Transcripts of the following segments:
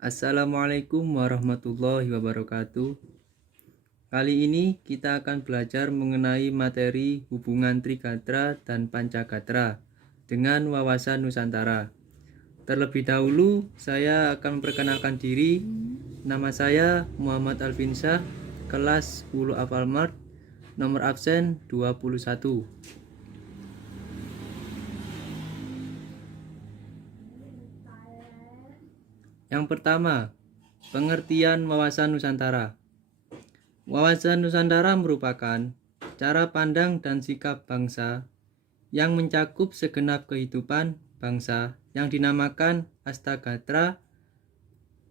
Assalamualaikum warahmatullahi wabarakatuh. Kali ini kita akan belajar mengenai materi hubungan Trigatra dan Pancagatra dengan wawasan Nusantara. Terlebih dahulu, saya akan memperkenalkan diri. Nama saya Muhammad Alvinsyah, kelas 10 Alfamart, nomor absen 21. Yang pertama, pengertian wawasan Nusantara. Wawasan Nusantara merupakan cara pandang dan sikap bangsa yang mencakup segenap kehidupan bangsa yang dinamakan Astagatra,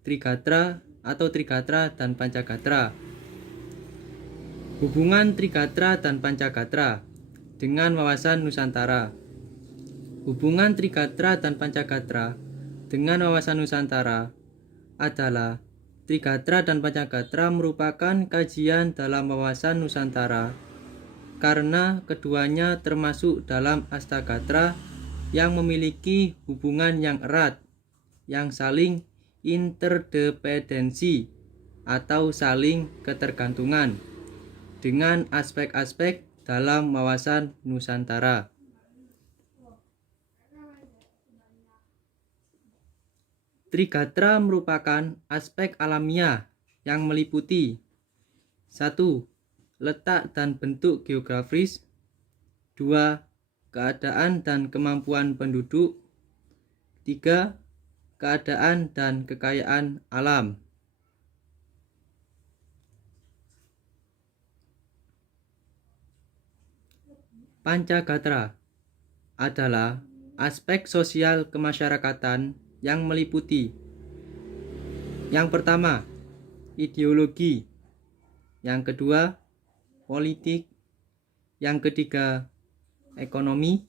Trigatra atau Trigatra dan Pancagatra. Hubungan Trigatra dan Pancagatra dengan wawasan Nusantara. Hubungan Trigatra dan Pancagatra dengan wawasan Nusantara adalah Trigatra dan Pancagatra merupakan kajian dalam wawasan Nusantara karena keduanya termasuk dalam Astagatra yang memiliki hubungan yang erat, yang saling interdependensi atau saling ketergantungan dengan aspek-aspek dalam wawasan Nusantara. Trigatra merupakan aspek alamiah yang meliputi 1. Letak dan bentuk geografis. 2. Keadaan dan kemampuan penduduk. 3. Keadaan dan kekayaan alam. Pancagatra adalah aspek sosial kemasyarakatan yang meliputi yang pertama, ideologi, yang kedua, politik, yang ketiga, ekonomi,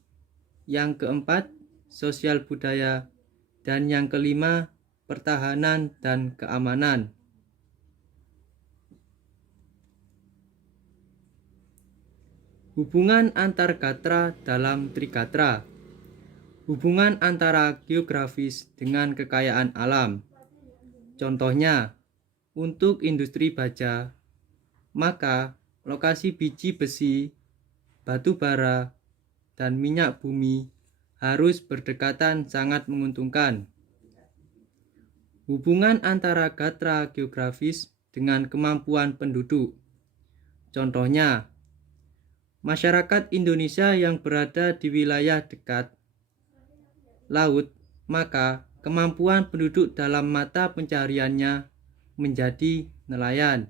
yang keempat, sosial budaya, dan yang kelima, pertahanan dan keamanan. Hubungan antar gatra dalam Trigatra. Hubungan antara geografis dengan kekayaan alam. Contohnya, untuk industri baja, maka lokasi biji besi, batu bara, dan minyak bumi harus berdekatan sangat menguntungkan. Hubungan antara gatra geografis dengan kemampuan penduduk. Contohnya, masyarakat Indonesia yang berada di wilayah dekat laut, maka kemampuan penduduk dalam mata pencahariannya menjadi nelayan.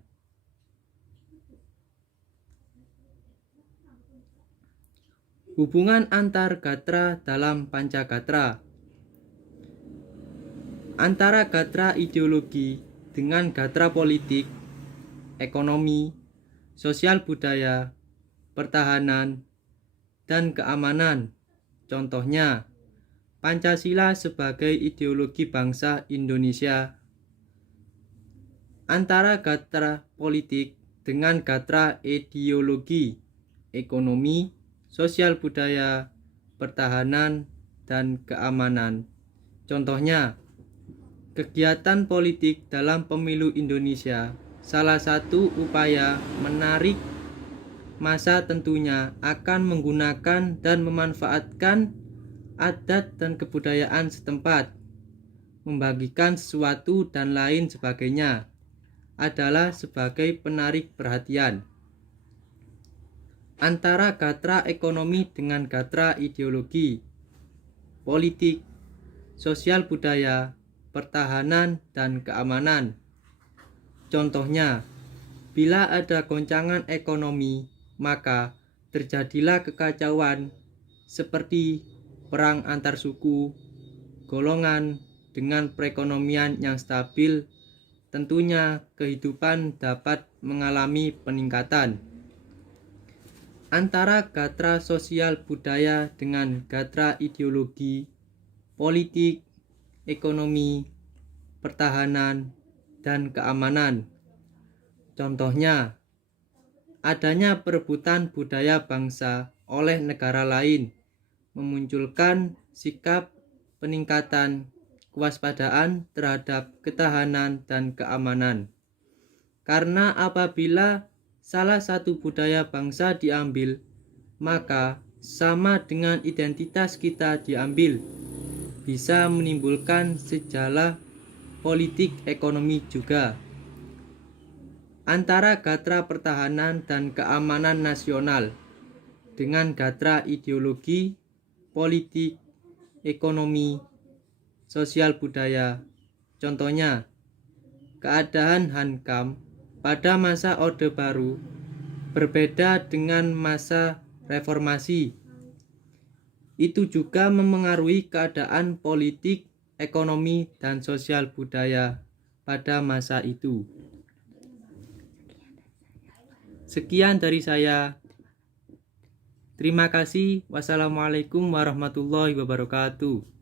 Hubungan antar gatra dalam Pancagatra. Antara gatra ideologi dengan gatra politik, ekonomi, sosial budaya, pertahanan, dan keamanan. Contohnya, Pancasila sebagai ideologi bangsa Indonesia. Antara gatra politik dengan gatra ideologi, ekonomi, sosial budaya, pertahanan, dan keamanan. Contohnya, kegiatan politik dalam pemilu Indonesia salah satu upaya menarik masa tentunya akan menggunakan dan memanfaatkan adat dan kebudayaan setempat, membagikan sesuatu dan lain sebagainya adalah sebagai penarik perhatian. Antara gatra ekonomi dengan gatra ideologi, politik, sosial budaya, pertahanan, dan keamanan. Contohnya, bila ada goncangan ekonomi, maka terjadilah kekacauan seperti perang antar suku, golongan dengan perekonomian yang stabil, tentunya kehidupan dapat mengalami peningkatan. Antara gatra sosial budaya dengan gatra ideologi, politik, ekonomi, pertahanan, dan keamanan. Contohnya, adanya perebutan budaya bangsa oleh negara lain memunculkan sikap peningkatan kewaspadaan terhadap ketahanan dan keamanan. Karena apabila salah satu budaya bangsa diambil, maka sama dengan identitas kita diambil, bisa menimbulkan gejala politik ekonomi juga. Antara gatra pertahanan dan keamanan nasional dengan gatra ideologi, politik, ekonomi, sosial budaya. Contohnya, keadaan Hankam pada masa Orde Baru berbeda dengan masa reformasi. Itu juga memengaruhi keadaan politik, ekonomi, dan sosial budaya pada masa itu. Sekian dari saya. Terima kasih. Wassalamualaikum warahmatullahi wabarakatuh.